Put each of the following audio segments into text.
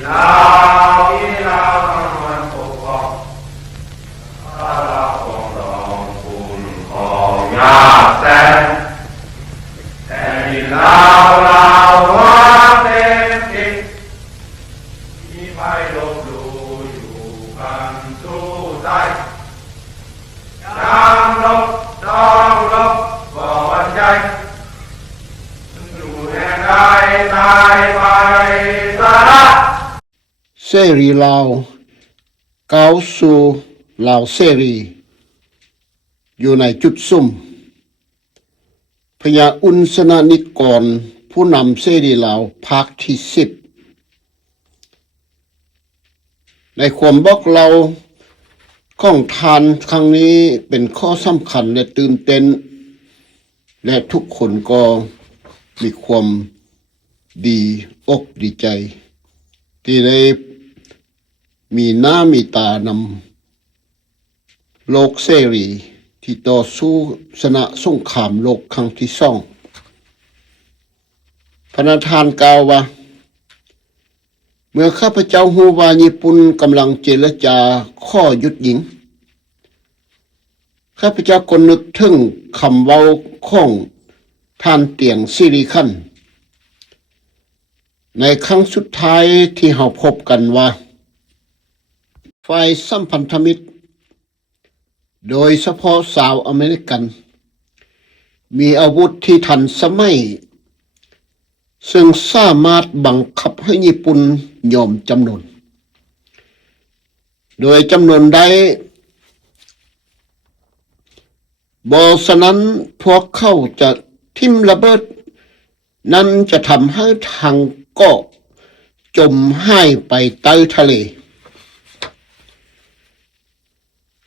lao ý lao thân văn phục học ta la con đồng cùng hò nhà senแต่lao hóa thêm kịchที่ไม่ลบหลู่อยู่กันสู้ใจยังลบต้องลบบ่วันใจอยู่แห่งใดตายไปสาระเสรีลาวก้าวสู่ลาวเสรีอยู่ในจุดซุ่มพญาอุนสนานิกรผู้นำเสรีลาวภาคที่10ในความบอกเราของทานครั้งนี้เป็นข้อสำคัญและตื่นเต้นและทุกคนก็มีความดีอกดีใจที่ได้มีหน้ามีตานำโลกเสรีที่ต่อสู้ชนะสงครามโลกครั้งที่2พระทานกล่าวว่าเมื่อข้าพเจ้าฮู้ว่าญี่ปุ่นกำลังเจรจาข้อหยุดยิงข้าพเจ้าก็นึกถึงคำเว้าของท่านเตียงสิริคันในครั้งสุดท้ายที่เราพบกันว่าฝ่ายสัมพันธมิตรโดยเฉพาะชาวอเมริกันมีอาวุธที่ทันสมัยซึ่งสามารถบังคับให้ญี่ปุ่นยอมจำนนโดยจำนวนใดบ่ฉะนั้นพวกเขาจะทิ่มระเบิดนั้นจะทำให้ทางเกาะจมหายไปใต้ทะเล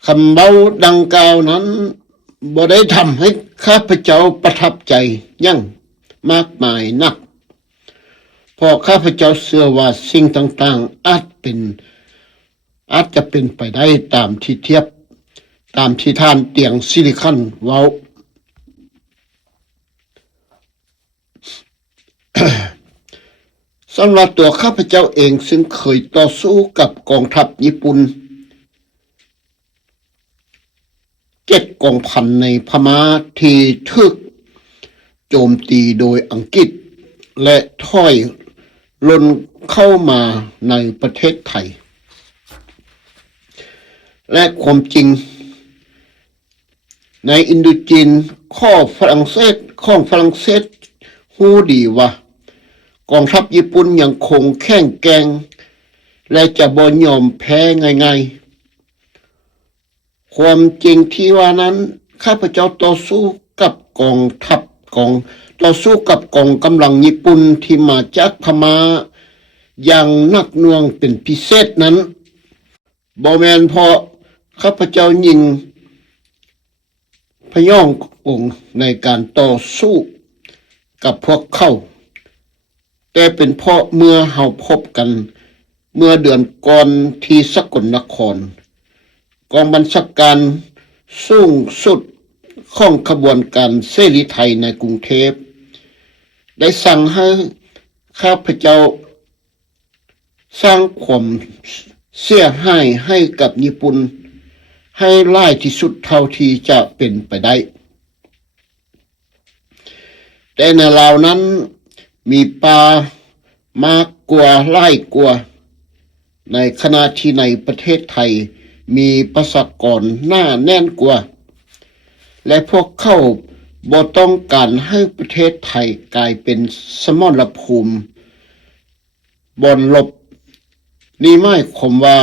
คำเบาดังกล่าวนั้นบ่ได้ทำให้ข้าพเจ้าประทับใจยั่งมากมายนักเพราะข้าพเจ้าเชื่อว่าสิ่งต่างๆอาจจะเป็นไปได้ตามที่เทียบตามที่ท่านเตียงซิลิคันเว้า สำหรับตัวข้าพเจ้าเองซึ่งเคยต่อสู้กับกองทัพญี่ปุ่น7กองพันในพม่าที่ถูกโจมตีโดยอังกฤษและถอยล่นเข้ามาในประเทศไทยและความจริงในอินโดจีนของฝรั่งเศสรู้ดีว่ากองทัพญี่ปุ่นยังคงแข็งแกร่งและจะบ่ยอมแพ้ง่ายๆความจริงที่ว่านั้นข้าพเจ้าต่อสู้กับกองกำลังญี่ปุ่นที่มาจากพม่าอย่างหนักหน่วงเป็นพิเศษนั้นบ่แม่นเพราะข้าพเจ้ายิงพย่ององค์ในการต่อสู้กับพวกเขาแต่เป็นเพราะเมื่อเฮาพบกันเมื่อเดือนก่อนที่สกลนครกองบัญชาการสูงสุดของขบวนการเสรีไทยในกรุงเทพได้สั่งให้ข้าพเจ้าสร้างความเสียหายให้กับญี่ปุ่นให้ร้ายที่สุดเท่าที่จะเป็นไปได้แต่ในลาวนั้นมีป่ามากกว่าหลายกว่าในขณะที่ในประเทศไทยมีประชากรหน้าแน่นกว่าและพวกเขาบ่ต้องการให้ประเทศไทยกลายเป็นสมรภูมิบ่อนลบนี่หมายความว่า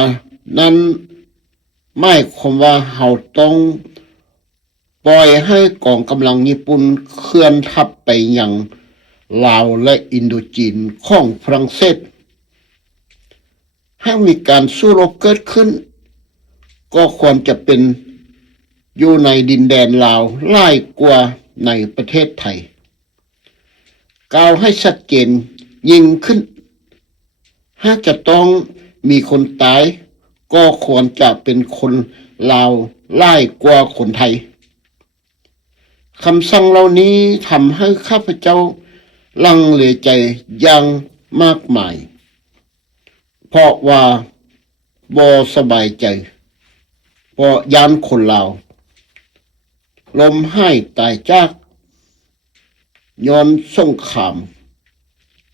เฮาต้องปล่อยให้กองกำลังญี่ปุ่นเคลื่อนทัพไปยังลาวและอินโดจีนของฝรั่งเศสให้มีการสู้รบเกิดขึ้นก็ควรจะเป็นอยู่ในดินแดนลาวหลายกว่าในประเทศไทยกล่าวให้ชัดเจนยิ่งขึ้นหากจะต้องมีคนตายก็ควรจะเป็นคนลาวหลายกว่าคนไทยคำสั่งเหล่านี้ทำให้ข้าพเจ้าลังเลใจอย่างมากมาย เพราะว่าบ่สบายใจเพราะยานคนลาวลมหายตายจากย้อนสงคราม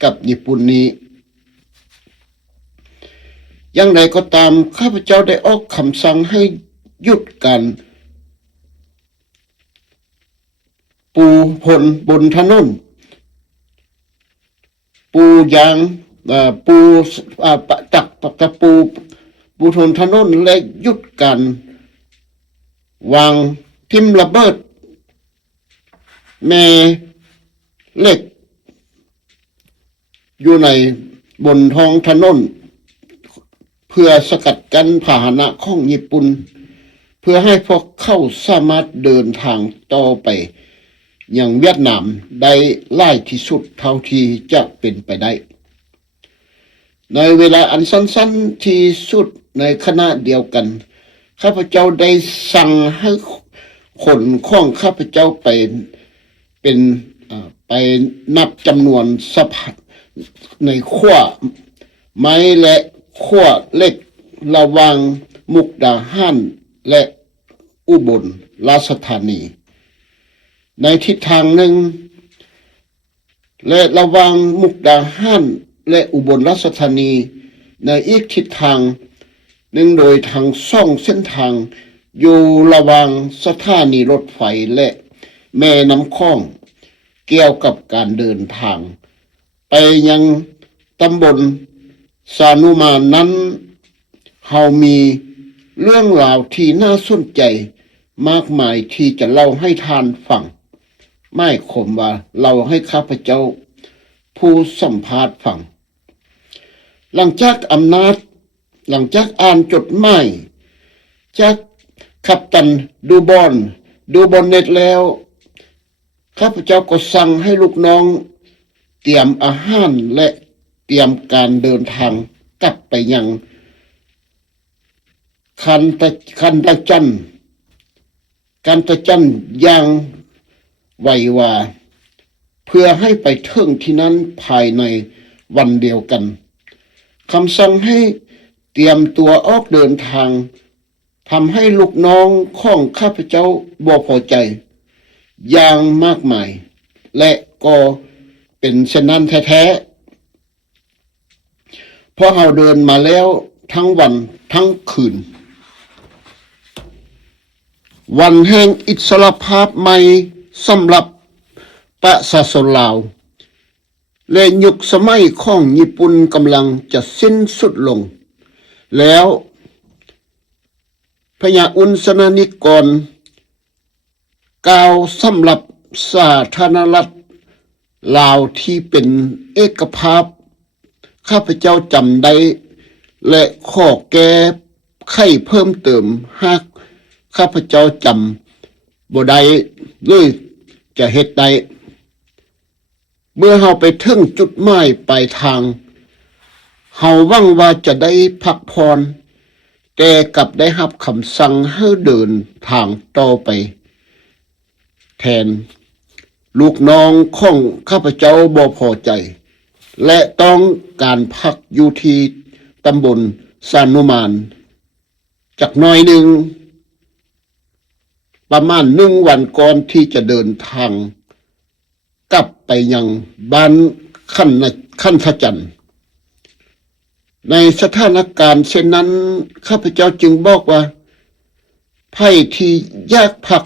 กับญี่ปุ่นนี้อย่างไรก็ตามข้าพเจ้าได้ออกคำสั่งให้หยุดการปูพรมบนถนนปูยางปูปะตักตะปูทนถนนและหยุดการวางทิ่มระเบิดแม่เหล็กอยู่ในบนท้องถนนเพื่อสกัดกั้นพาหนะของญี่ปุ่นเพื่อให้พวกเขาสามารถเดินทางต่อไปอย่างเวียดนามได้ล่ายที่สุดเท่าที่จะเป็นไปได้ในเวลาอันสั้นๆที่สุดในขณะเดียวกันข้าพเจ้าได้สั่งให้ขนของข้าพเจ้าไปเป็นไปนับจำนวนสะพานในขั้วไม้และขั้วเหล็กระหว่างมุกดาหารและอุบลราชธานีในทิศทางหนึ่งและระหว่างมุกดาหารและอุบลราชธานีในอีกทิศทางหนึ่งโดยทางซ่องเส้นทางอยู่ระหว่างสถานีรถไฟและแม่น้ำคลองเกี่ยวกับการเดินทางไปยังตำบลสานุมานนั้นเฮามีเรื่องราวที่น่าสนใจมากมายที่จะเล่าให้ทานฟังไม่ขมว่าเราให้ข้าพเจ้าผู้สัมภาษณ์ฟังหลังจากอ่านจดหมายจากกัปตันดูบอนเน็ตแล้วข้าพเจ้าก็สั่งให้ลูกน้องเตรียมอาหารและเตรียมการเดินทางกลับไปยังคันตะจันอย่างไวว่าเพื่อให้ไปถึงที่นั้นภายในวันเดียวกันคำสั่งให้เตรียมตัวออกเดินทางทำให้ลูกน้องของข้าพเจ้าบ่พอใจอย่างมากมายและก็เป็นเช่นนั้นแท้ๆเพราะเราเดินมาแล้วทั้งวันทั้งคืนวันแห่งอิสรภาพใหม่สำหรับประชาชนลาวและยุคสมัยของญี่ปุ่นกำลังจะสิ้นสุดลงแล้วพญาอุณสนนิกรกล่าวสำหรับสาธารณรัฐลาวที่เป็นเอกภาพข้าพเจ้าจำได้และข้อแก้ไขเพิ่มเติมหากข้าพเจ้าจำบ่ได้หรือจะเฮ็ดได้เมื่อเฮาไปถึงจุดหมายปลายทางเฮาหวังว่าจะได้พักผ่อนแต่กลับได้รับคำสั่งให้เดินทางต่อไปแทนลูกน้องของข้าพเจ้าบ่พอใจและต้องการพักอยู่ที่ตำบลสานุมานจักหน่อยหนึ่งประมาณ1 วันก่อนที่จะเดินทางกลับไปยังบ้านขั้นทจันทร์ในสถานการณ์เช่นนั้นข้าพเจ้าจึงบอกว่าไผ่ที่ยากพัก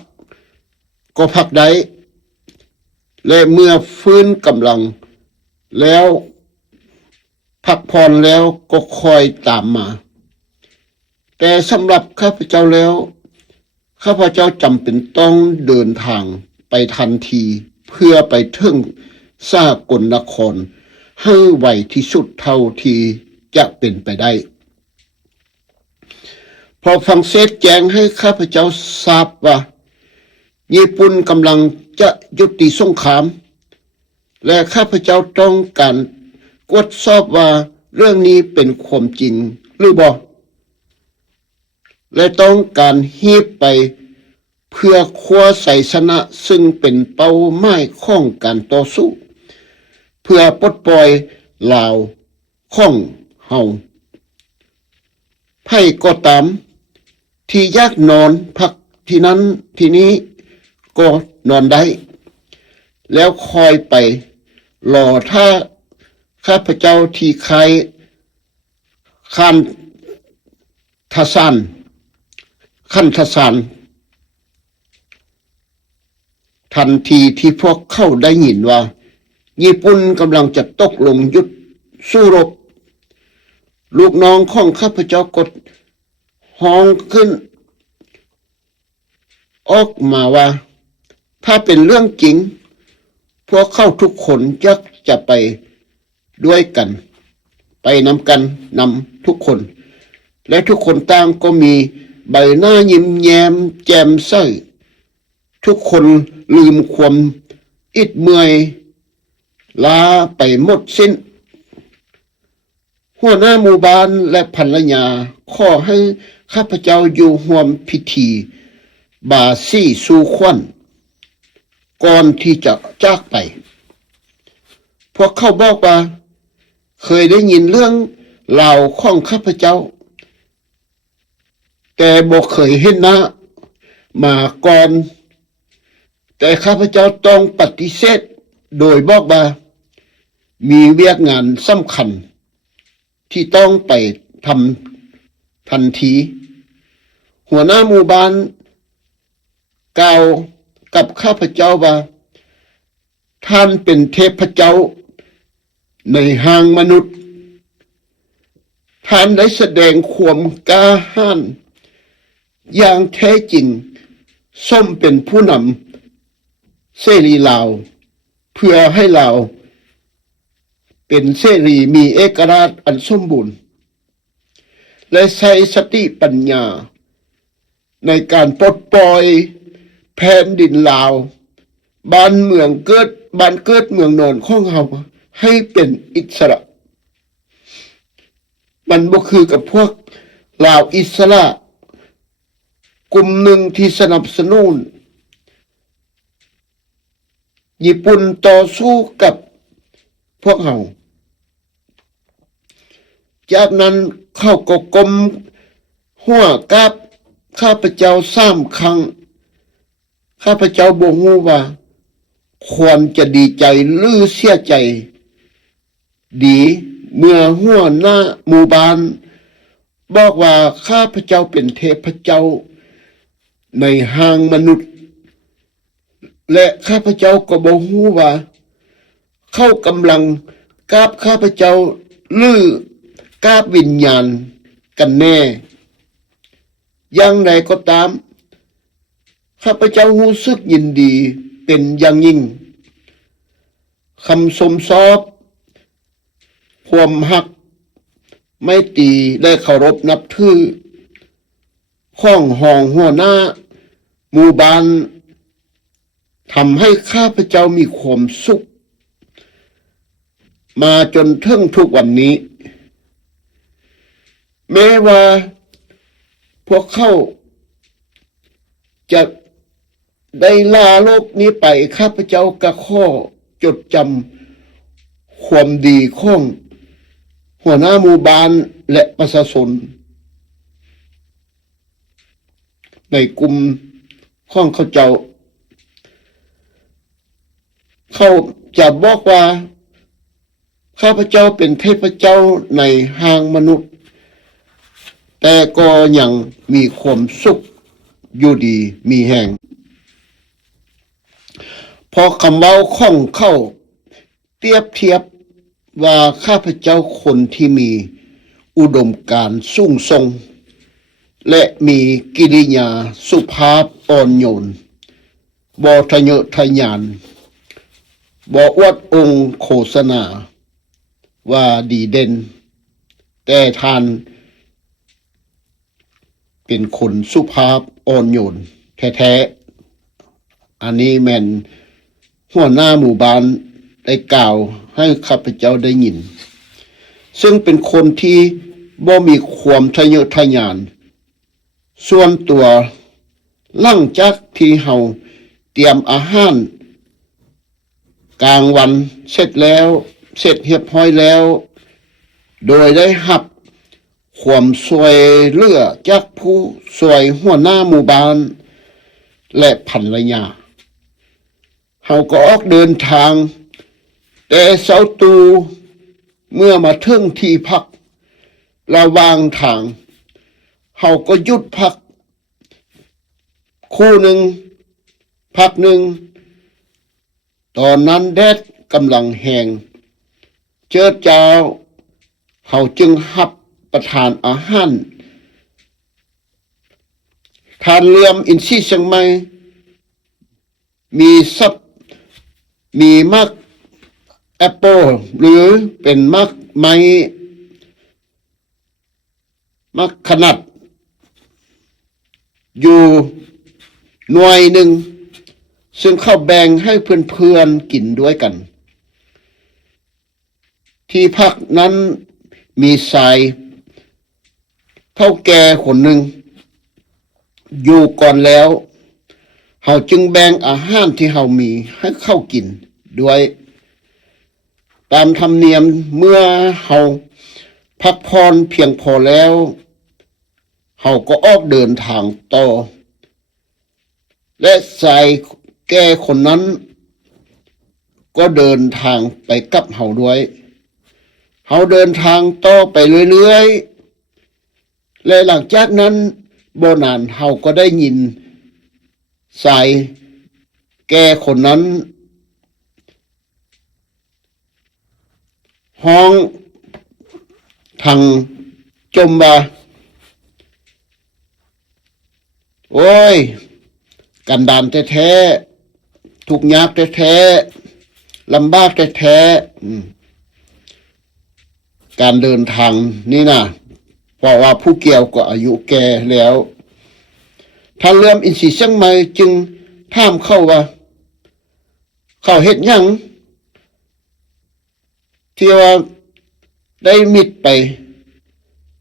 ก็พักได้และเมื่อฟื้นกำลังแล้วพักผ่อนแล้วก็คอยตามมาแต่สำหรับข้าพเจ้าแล้วข้าพเจ้าจำเป็นต้องเดินทางไปทันทีเพื่อไปถึงสกลนครให้ไวที่สุดเท่าที่จะเป็นไปได้พอฝรั่งเศสแจ้งให้ข้าพเจ้าทราบว่าญี่ปุ่นกำลังจะยุติสงครามและข้าพเจ้าต้องการตรวจสอบว่าเรื่องนี้เป็นความจริงหรือบ่และต้องการฮีบไปเพื่อคว้าชัยชนะซึ่งเป็นเป้าหมายของการต่อสู้เพื่อปลดปล่อยลาวของเฮา ไพ่ก็ตามที่ยากนอนพักที่นั้นที่นี้ก็นอนได้แล้วคอยไปรอถ้าข้าพเจ้าที่ใครคันทสานขั้นทสานทันทีที่พวกเขาได้ยินว่าญี่ปุ่นกำลังจะตกลงยุดสู้รบลูกน้องของข้าพเจ้ากดห้องขึ้นออกมาว่าถ้าเป็นเรื่องจริงพวกเขาทุกคนจะไปด้วยกันไปนำกันนำทุกคนและทุกคนต่างก็มีใบหน้ายิ้มแย้มแจ่มใสทุกคนลืมความอิดเมื่อยล้าไปหมดสิ้นหัวหน้าหมู่บ้านและภรรยาขอให้ข้าพเจ้าอยู่ร่วมพิธีบาซี่สู่ขวัญก่อนที่จะจากไปพวกเขาบอกว่าเคยได้ยินเรื่องเล่าของข้าพเจ้าแต่บอกเคยเห็นหน้ามาก่อนแต่ข้าพเจ้าต้องปฏิเสธโดยบอกว่ามีเวียกงานสำคัญที่ต้องไปทำทันทีหัวหน้าหมู่บ้านกล่าวกับข้าพเจ้าว่าท่านเป็นเทพเจ้าในห้างมนุษย์ท่านได้แสดงความกล้าหาญอย่างแท้จริงส้มเป็นผู้นำเสรีลาวเพื่อให้ลาวเป็นเสรีมีเอกราชอันสมบูรณ์และใช้สติปัญญาในการปลดปล่อยแผ่นดินลาวบ้านเมืองเกิดเมืองนอนของเราให้เป็นอิสระมันบ่คือกับพวกลาวอิสระกลุ่มหนึ่งที่สนับสนุนญี่ปุ่นต่อสู้กับพวกเราจากนั้นเขาก็กลมหัวกับข้าพเจ้า3 ครั้งข้าพเจ้าบ่ฮู้ว่าควรจะดีใจหรือเสียใจดีเมื่อหัวหน้าหมู่บ้านบอกว่าข้าพเจ้าเป็นเทพเจ้าในห้างมนุษย์และข้าพเจ้าก็บ่ฮู้ว่าเขากำลังกราบข้าพเจ้าหรือกราบวิญญาณกันแน่อย่างไรก็ตามข้าพเจ้ารู้สึกยินดีเป็นอย่างยิ่งคำสมซอบความหักไม่ตรีและเคารพนับถือของห้องหัวหน้าหมู่บ้านทำให้ข้าพเจ้ามีความสุขมาจนถึงทุกวันนี้แม้ว่าพวกเขาจะได้ลาโลกนี้ไปข้าพเจ้าก็ข้อจดจำความดีของหัวหน้าหมู่บ้านและประชาชนในกลุ่มของเขาเจ้าเขาจะบอกว่าข้าพเจ้าเป็นเทพเจ้าในห้างมนุษย์แต่ก็ยังมีความสุขอยู่ดีมีแห่งพอคำเว้าของเขาเปรียบเทียบว่าข้าพเจ้าคนที่มีอุดมการณ์สูงส่งและมีกิริยาสุภาพอ่อนโยนบ่ทะเยอทะยานบ่อวดองค์โฆษณาว่าดีเด่นแต่ท่านเป็นคนสุภาพอ่อนโยนแท้ๆอันนี้แม่นหัวหน้าหมู่บ้านได้กล่าวให้ข้าพเจ้าได้ยินซึ่งเป็นคนที่บ่มีความทะเยอทะยานส่วนตัวหลังจากที่เฮาเตรียมอาหารกลางวันเสร็จเรียบร้อยแล้วโดยได้รับค ความสวยเหลือจากผู้สวยหัวหน้าหมู่บ้านและภรรยาเขาก็ออกเดินทางแต่เสาตูเมื่อมาถึงที่พักระหว่างทางเขาก็หยุดพักคู่หนึ่งพักหนึ่งตอนนั้นแดดกำลังแห้งเจิดจ้าวเขาจึงหับประทานอาหารทานเลื่อมอินทรีย์เชียงใหม่มีมักแอปเปิลหรือเป็นมักไม้มักขนาดอยู่หน่วยหนึ่งซึ่งเข้าแบ่งให้เพื่อนๆกินด้วยกันที่พักนั้นมีชายเท่าแก่คนหนึ่งอยู่ก่อนแล้วเขาจึงแบ่งอาหารที่เขามีให้เข้ากินด้วยตามธรรมเนียมเมื่อเขาพักผ่อนเพียงพอแล้วเขาก็ออกเดินทางต่อและชายแก่คนนั้นก็เดินทางไปกับเขาด้วยเขาเดินทางต่อไปเรื่อยๆและหลังจากนั้นบ่นานเขาก็ได้ยินชายแก่คนนั้นห้องทางจมว่าโอ้ยกันดานแท้ๆทุกข์ยากแท้ๆลำบากแท้ๆการเดินทางนี่นะเพราะว่าผู้เกี่ยวก็อายุแก่แล้วท่านเลื่อมอินทรีย์เชียงใหม่จึงถามเข้าว่าเขาเฮ็ดหยังที่ว่าได้มิดไป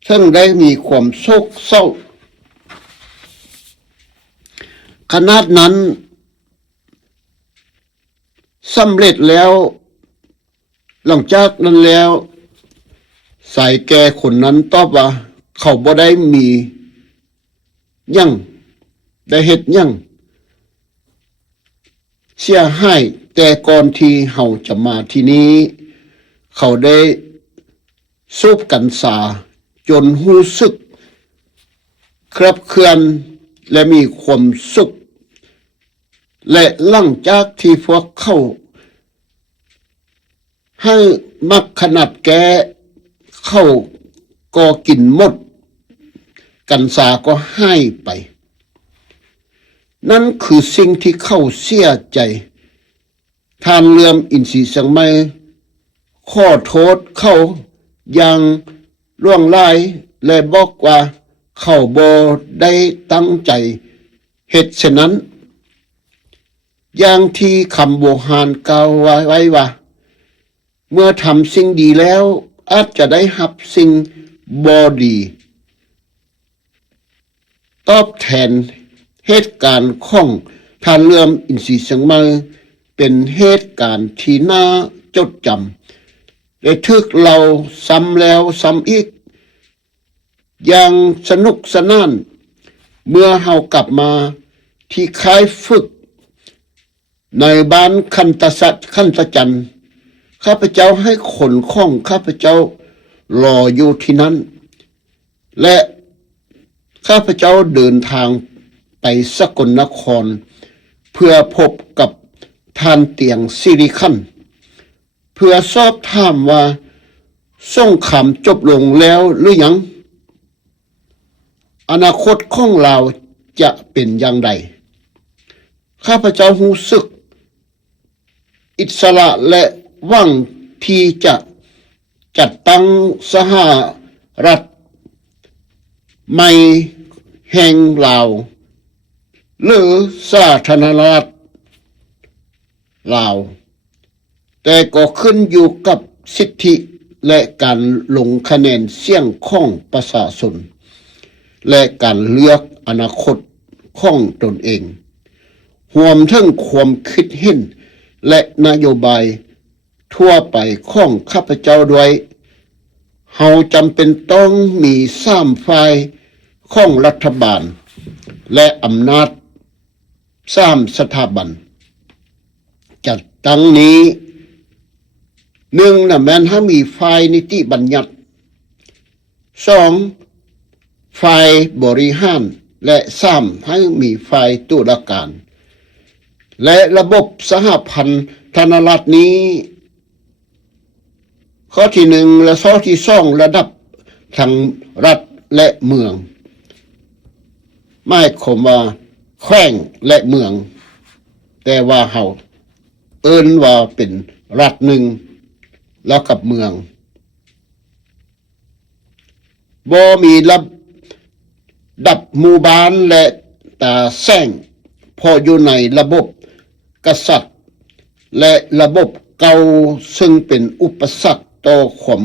ซึ่งได้มีความโศกเศร้าขนาดนั้นสำเร็จแล้วหลังจากนั้นแล้วสายแก่คนนั้นตอบว่าเขาบ่ได้มีหยังได้เฮ็ดหยังเสียหายแต่ก่อนที่เขาจะมาที่นี้เขาได้สูบกัญชาจนรู้สึกครับเคลื่อนและมีความสุขและหลังจากที่พวกเขาให้มักขนาดแก่เข้าก็กินหมดกัญชาก็ให้ไปนั่นคือสิ่งที่เขาเสียใจท่านเลื่อมอินทรีย์เชียงใหม่ขอโทษเขาอย่างล่วงลายและบอกว่าเขาบ่ได้ตั้งใจเหตุฉะนั้นอย่างที่คำโบราณกล่าวไว้ว่าเมื่อทำสิ่งดีแล้วอาจจะได้รับสิ่งบ่ดีตอบแทนเหตุการณ์ของท่านเลื่อมอินทรีย์เชียงใหม่เป็นเหตุการณ์ที่น่าจดจำและทึกเราซ้ำแล้วซ้ำอีกอย่างสนุกสนานเมื่อเฮากลับมาที่ค่ายฝึกในบ้านคันตสัตคันตจันทร์ข้าพเจ้าให้ขนข้องข้าพเจ้ารออยู่ที่นั้นและข้าพเจ้าเดินทางไปสกลนครเพื่อพบกับท่านเตียงสิริคันเพื่อสอบถามว่าสงครามจบลงแล้วหรือยังอนาคตของเราจะเป็นอย่างไรข้าพเจ้ารู้สึกอิสระและหวังที่จะจัดตั้งสหรัฐใหม่แห่งลาวหรือสาธารณรัฐลาวแต่ก็ขึ้นอยู่กับสิทธิและการลงคะแนนเสียงของประชาชนและการเลือกอนาคตของตนเองรวมทั้งความคิดเห็นและนโยบายทั่วไปของข้าพเจ้าด้วย เฮาจำเป็นต้องมี3ฝ่ายของรัฐบาลและอำนาจ3สถาบันจัดตั้งนี้1น่ะแม้นถ้ามีฝ่ายนิติบัญญัติ2ฝ่ายบริหารและ3ให้มีฝ่ายตุลาการและระบบสหพันธรัฐนี้ข้อที่1และข้อที่2ระดับทางรัฐและเมืองหมายความว่าแขวงและเมืองแต่ว่าเฮาเอิ้นว่าเป็นรัฐหนึ่งแล้วกับเมืองบ่มีระดับหมู่บ้านและตาแซงพออยู่ในระบบกษัตริย์และระบบเก่าซึ่งเป็นอุปสรรคต่อความ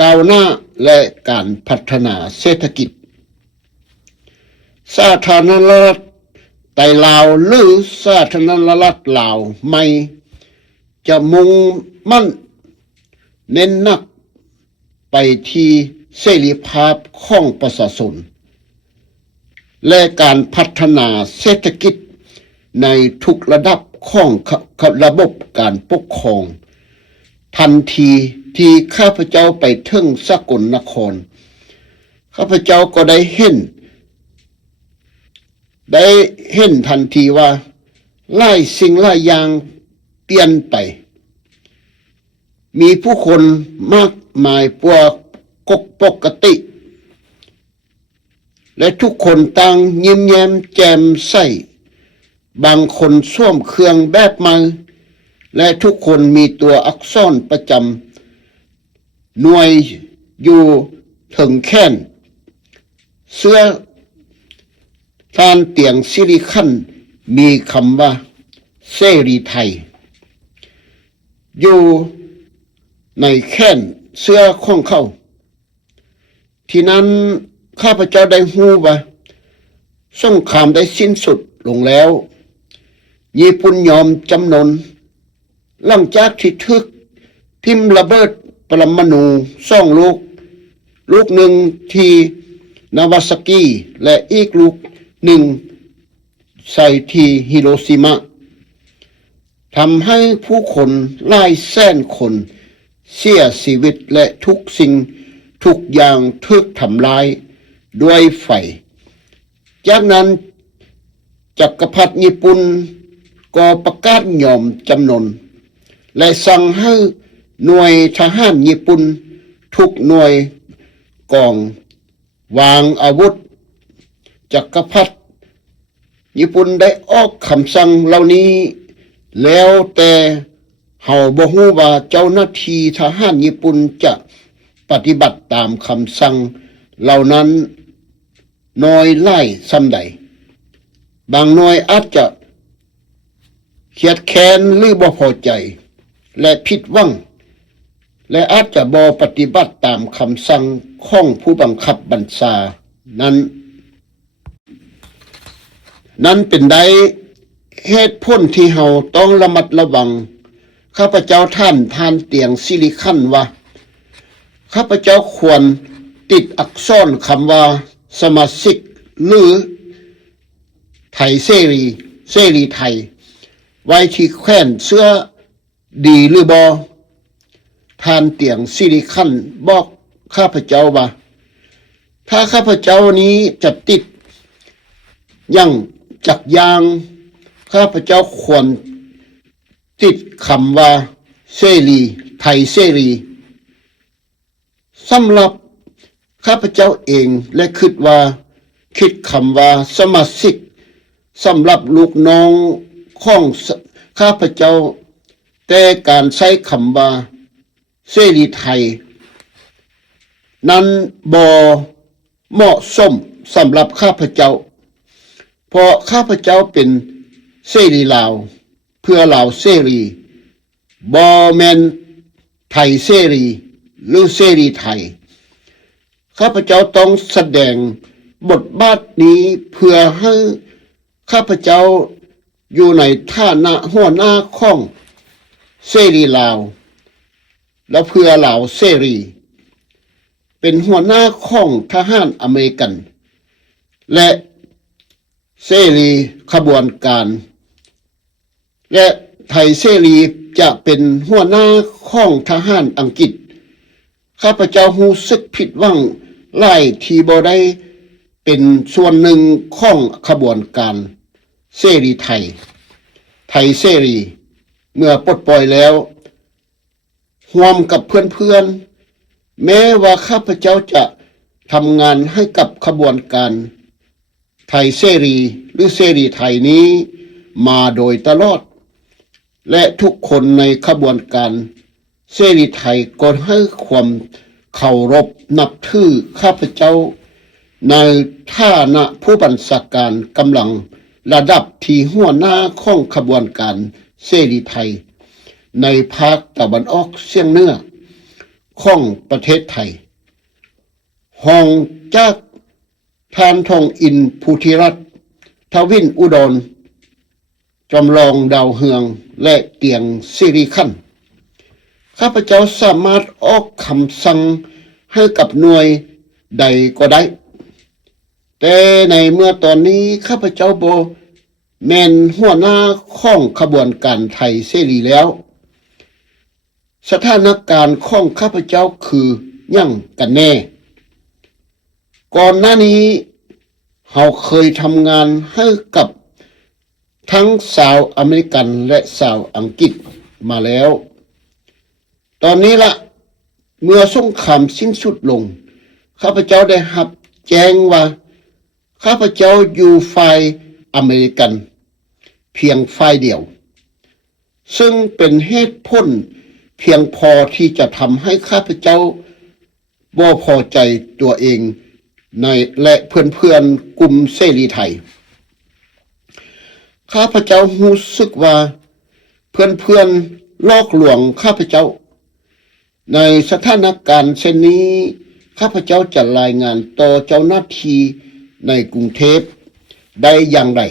ก้าวหน้าและการพัฒนาเศรษฐกิจสาธารณรัฐไต้ลาวหรือสาธารณรัฐลาวใหม่จะมุ่งมั่นเน้นหนักไปที่เสรีภาพของประชาชนและการพัฒนาเศรษฐกิจในทุกระดับของระบบการปกครองทันทีที่ข้าพเจ้าไปถึงสกลนครข้าพเจ้าก็ได้เห็นทันทีว่าหลายสิ่งหลายอย่างเปลี่ยนไปมีผู้คนมากมายปกติและทุกคนต่างยิ้มแย้มแจ่มใสบางคนสวมเครื่องแบบใหม่และทุกคนมีตัวอักษรประจำหน่วยอยู่ถึงแขนเสื้อทานเตียงซิลิคันมีคำว่าเสรีไทยอยู่ในแขนเสื้อของเขาที่นั้นข้าพเจ้าได้ฮู้ว่าสงครามได้สิ้นสุดลงแล้วญี่ปุ่นยอมจำนนหลังจากที่ทึกทิ่มระเบิดปรมาณู2ลูกหนึ่งที่นาวาซากิและอีกลูกหนึ่งใส่ที่ฮิโรชิมะทำให้ผู้คนหลายแสนคนเสียชีวิตและทุกสิ่งทุกอย่างถูกทำลายด้วยไฟจากนั้นจักรพรรดิญี่ปุ่นก็ประกาศยอมจำนนและสั่งให้หน่วยทหารญี่ปุ่นทุกหน่วยกองวางอาวุธจักรพรรดิญี่ปุ่นได้ออกคำสั่งเหล่านี้แล้วแต่เฮาบ่ฮู้ว่าเจ้าหน้าที่ทหารญี่ปุ่นจะปฏิบัติตามคำสั่งเหล่านั้นน้อยหลายส่ำใดบางหน่วยอาจจะเครียดแค้นหรือบ่พอใจและผิดหวังและอาจจะบ่ปฏิบัติตามคำสั่งของผู้บังคับบัญชานั้นเป็นได้เหตุผลที่เฮาต้องระมัดระวังข้าพเจ้าทานเตียงซิลิคันว่าข้าพเจ้าควรติดอักษรคำว่าสมาชิกหรือไทยเสรีไทยไว้ที่แขวนเสื้อดีหรือบ่ทานเตียงซิลิคันบอกข้าพเจ้าว่าถ้าข้าพเจ้านี้จะติดยังจักยางข้าพเจ้าควรติดคำว่าเสรีไทยเสรีสำหรับข้าพเจ้าเองและคิดคำว่าสมาชิกสำหรับลูกน้องของข้าพเจ้าแต่การใช้คำว่าเสรีไทยนั้นบ่เหมาะสมสำหรับข้าพเจ้าเพราะข้าพเจ้าเป็นเสรีลาวเพื่อลาวเสรีบ่แม่นไทยเสรีหรือเสรีไทยข้าพเจ้าต้องแสดงบทบาทนี้เพื่อให้ข้าพเจ้าอยู่ในฐานะหัวหน้าของเสรีลาวและเพื่อลาวเสรี เป็นหัวหน้าของทหารอเมริกันและเสรีขบวนการและไทยเสรีจะเป็นหัวหน้าของทหารอังกฤษข้าพเจ้ารู้สึกผิดหวังหลายที่บ่ได้เป็นส่วนหนึ่งของขบวนการเสรีไทยเสรีเมื่อปลดปล่อยแล้วร่วมกับเพื่อนๆแม้ว่าข้าพเจ้าจะทำงานให้กับขบวนการไทยเสรีหรือเสรีไทยนี้มาโดยตลอดและทุกคนในขบวนการเสรีไทยก็ให้ความเคารพนับถือข้าพเจ้าในฐานะผู้บัญชาการกำลังระดับที่หัวหน้าของขบวนการเสรีไทยในภาคตะวันออกเฉียงเหนือของประเทศไทยห้องจากท่านทองอินพุทธิรัตน์ทวินอุดรจำลองดาวเฮืองและเตียงสิริขันธ์ข้าพเจ้าสามารถออกคำสั่งให้กับหน่วยใดก็ได้แต่ในเมื่อตอนนี้ข้าพเจ้าบ่แม่นหัวหน้าของขบวนการไทยเสรีแล้วสถานการณ์ของข้าพเจ้าคือหยังกันแน่ก่อนหน้านี้เราเคยทำงานให้กับทั้งชาวอเมริกันและชาวอังกฤษมาแล้วตอนนี้ละเมื่อสงครามสิ้นสุดลงข้าพเจ้าได้รับแจ้งว่าข้าพเจ้าอยู่ฝ่ายอเมริกันเพียงฝ่ายเดียวซึ่งเป็นเหตุผลเพียงพอที่จะทำให้ข้าพเจ้าบ่พอใจตัวเองในและเพื่อนๆกลุ่มเสรีไทยข้าพเจ้ารู้สึกว่าเพื่อนๆลอกลวงข้าพเจ้าในสถานการณ์เช่นนี้ข้าพเจ้าจะรายงานต่อเจ้าหน้าที่ในกรุงเทพได้อย่างไร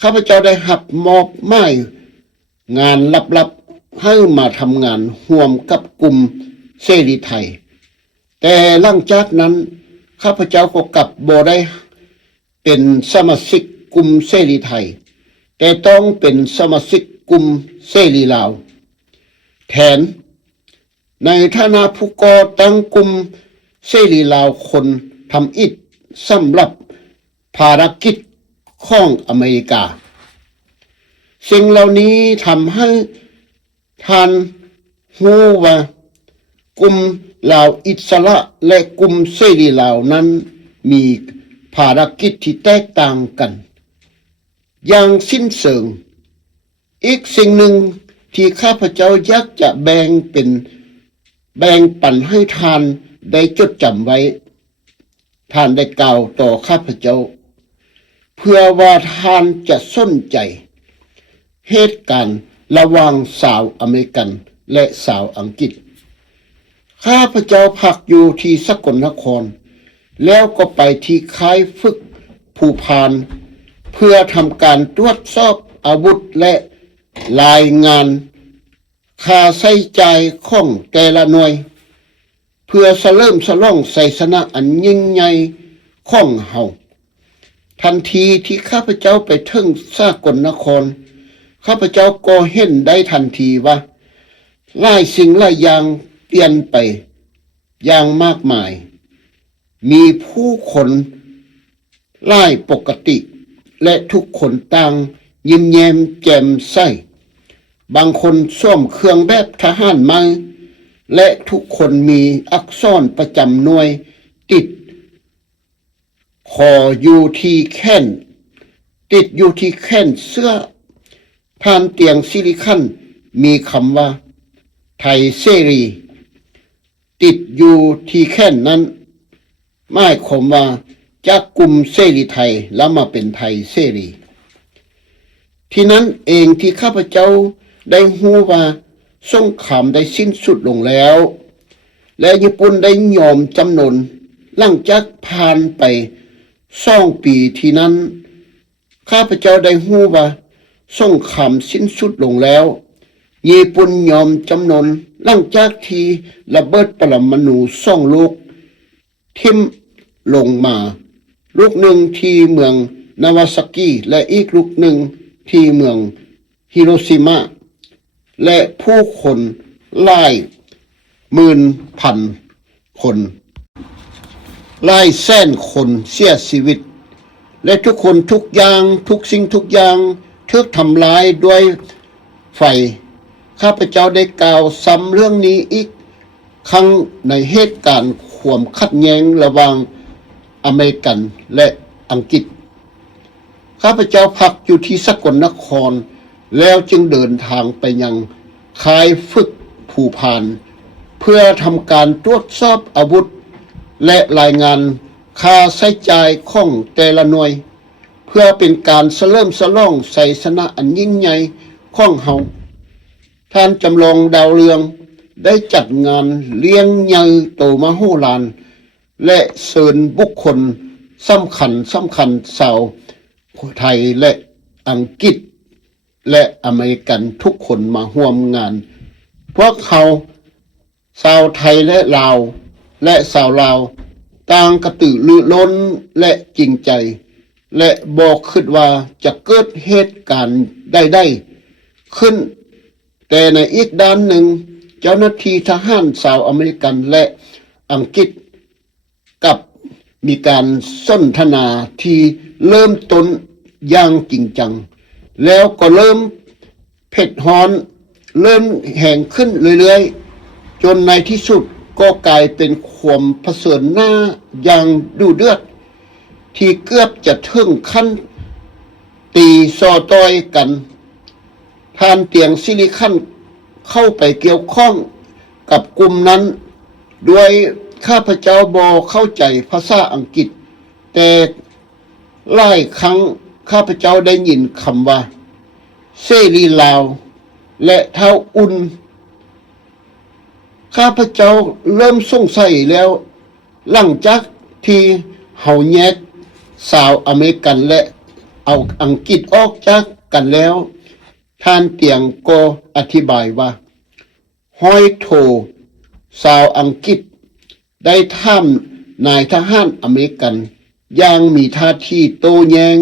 ข้าพเจ้าได้รับมอบหมายงานลับๆให้มาทำงานร่วมกับกลุ่มเสรีไทยแต่หลังจากนั้นข้าพเจ้าก็กลับบ่ได้เป็นสมาชิกกลุ่มเสรีไทยแต่ต้องเป็นสมาชิกกลุ่มเสรีลาวแทนในฐานะผู้ก่อตั้งกลุ่มเสรีลาวคนทำอิฐสำหรับภารกิจของอเมริกาสิ่งเหล่านี้ทำให้ท่านรู้ว่ากลุ่มลาวอิสระและกลุ่มเสรีลาวนั้นมีภารกิจที่แตกต่างกันอย่างสิ้นเชิงอีกสิ่งหนึ่งที่ข้าพเจ้าอยากจะแบ่งปันให้ท่านได้จดจำไว้ท่านได้กล่าวต่อข้าพเจ้าเพื่อว่าท่านจะสนใจเหตุการณ์ระหว่างชาวอเมริกันและชาวอังกฤษข้าพเจ้าพักอยู่ที่สกลนครแล้วก็ไปที่ค่ายฝึกผู้พานเพื่อทำการตรวจสอบอาวุธและรายงานค่าใช้จ่ายของแต่ละหน่วยเพื่อเฉลิมฉลองชัยชนะอันยิ่งใหญ่ของเฮาทันทีที่ข้าพเจ้าไปถึงสกลนครข้าพเจ้าก็เห็นได้ทันทีว่าหลายสิ่งหลายอย่างเปลี่ยนไปอย่างมากมายมีผู้คนหลายปกติและทุกคนต่างยิ้มแย้มแจ่มใสบางคนสวมเครื่องแบบทหารใหม่และทุกคนมีอักษรประจำหน่วยติดคออยู่ที่แขนเสื้อผ่านเตียงซิลิคันมีคำว่าไทยเสรีติดอยู่ที่แขนนั้นหมายความว่าจากกลุ่มเสรีไทยแล้วมาเป็นไทยเสรีที่นั้นเองที่ข้าพเจ้าได้รู้ว่าสงครามได้สิ้นสุดลงแล้วและญี่ปุ่นได้ยอมจำนนหลังจากผ่านไป2 ปีที่นั้นข้าพเจ้าได้รู้ว่าสงครามสิ้นสุดลงแล้ว ญี่ปุ่นยอมจำนนหลังจากที่ระเบิดปรมาณู2 ลูกทิ่มลงมา ลูกหนึ่งที่เมืองนาวาซากิและอีกลูกหนึ่งที่เมืองฮิโรชิมะและผู้คนหลายหมื่นพันคนหลายแสนคนเสียชีวิตและทุกคนทุกอย่างทุกสิ่งทุกอย่างถูกทำลายด้วยไฟข้าพเจ้าได้กล่าวซ้ำเรื่องนี้อีกครั้งในเหตุการณ์ความขัดแย้งระหว่างอเมริกันและอังกฤษข้าพเจ้าพักอยู่ที่สกลนครแล้วจึงเดินทางไปยังค่ายฝึกผู้พานเพื่อทำการตรวจสอบอาวุธและรายงานค่าใช้จ่ายของแต่ละหน่วย เพื่อเป็นการเฉลิมฉลองชัยชนะอันยิ่งใหญ่ของเฮาท่านจำลองดาวเรืองได้จัดงานเลี้ยงใหญ่โตมโหฬารและเชิญบุคคลสำคัญชาวไทยและอังกฤษและอเมริกันทุกคนมาร่วมงานพวกเขาชาวไทยและลาวและชาวลาวต่างกระตือรือร้นและจริงใจและบอกคิดว่าจะเกิดเหตุการณ์ใดๆขึ้นแต่ในอีกด้านหนึ่งเจ้าหน้าที่ทหารชาวอเมริกันและอังกฤษกับมีการสนทนาที่เริ่มต้นอย่างจริงจังแล้วก็เริ่มเผ็ดร้อนเริ่มแห้งขึ้นเรื่อยๆจนในที่สุดก็กลายเป็นความเผชิญหน้าอย่างดุเดือดที่เกือบจะถึงขั้นตีซอต้อยกันท่านเตียงซิลิคันเข้าไปเกี่ยวข้องกับกลุ่มนั้นด้วยข้าพเจ้าบ่เข้าใจภาษาอังกฤษแต่หลายครั้งข้าพเจ้าได้ยินคำว่าเสรีลาวและเท้าอุ่นข้าพเจ้าเริ่มสงสัยแล้วหลังจากที่เฮาแยกชาวอเมริกันและเอาอังกฤษออกจากกันแล้วท่านเตียงก็อธิบายว่าห้อยโถชาวอังกฤษได้ถามนายทหารอเมริกันอย่างมีท่าทีโต้แย้ง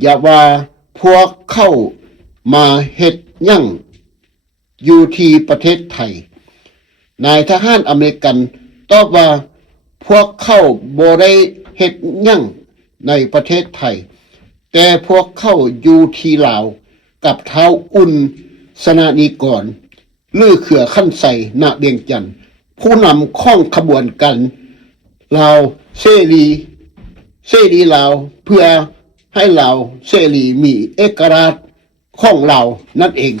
อย่าว่าพวกเข้ามาเฮ็ดหยังอยู่ที่ประเทศไทยนายทหารอเมริกันตอบว่าพวกเขาบ่ได้เฮ็ดหยังในประเทศไทยแต่พวกเขาอยู่ที่ลาวกับเท้าอุ่นสนานีก่อนลือเขือขั้นใส่ณเวียงจันทน์ผู้นำข้องขบวนกันลาวเสรีลาวเพื่อให้ลาวเสรีมีเอกราชของลาวนั่นเอง